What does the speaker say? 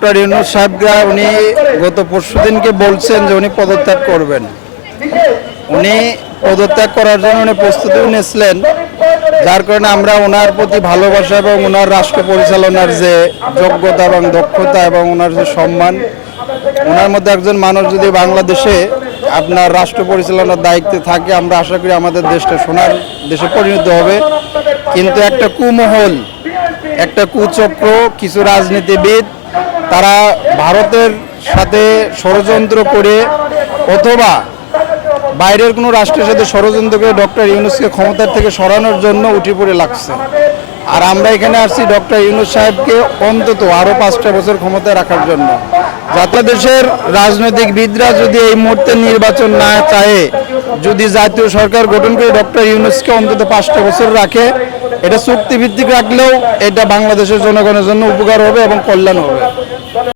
Doctor Yunus সাহেবকে উনি গত পরশুদিনকে বলছেন যে উনি পদত্যাগ করবেন। উনি পদত্যাগ করার জন্য উনি প্রস্তুতিও নিয়েছিলেন, যার কারণে আমরা ওনার প্রতি ভালোবাসা এবং ওনার রাষ্ট্র পরিচালনার যে যোগ্যতা এবং দক্ষতা এবং ওনার যে সম্মান, ওনার মধ্যে একজন মানুষ যদি বাংলাদেশে আপনার রাষ্ট্র পরিচালনার দায়িত্বে থাকে, আমরা আশা করি আমাদের দেশটা সোনার দেশে পরিণত হবে। কিন্তু একটা কুমহল, একটা কুচক্র, কিছু রাজনীতিবিদ তারা ভারতের সাথে ষড়যন্ত্র করে অথবা বাইরের কোনো রাষ্ট্রের সাথে ষড়যন্ত্র করে ডক্টর ইউনূসকে ক্ষমতার থেকে সরানোর জন্য উঠে পড়ে লাগছে। আর আমরা এখানে আসছি ডক্টর ইউনূস সাহেবকে অন্তত আরও 5টা বছর ক্ষমতায় রাখার জন্য। যাতে দেশের রাজনৈতিকবিদরা যদি এই মুহূর্তে নির্বাচন না চায়, যদি জাতীয় সরকার গঠন করে ডক্টর ইউনূসকে অন্তত 5টা বছর রাখে, এটা চুক্তিভিত্তিক রাখলেও এটা বাংলাদেশের জনগণের জন্য উপকার হবে এবং কল্যাণ হবে।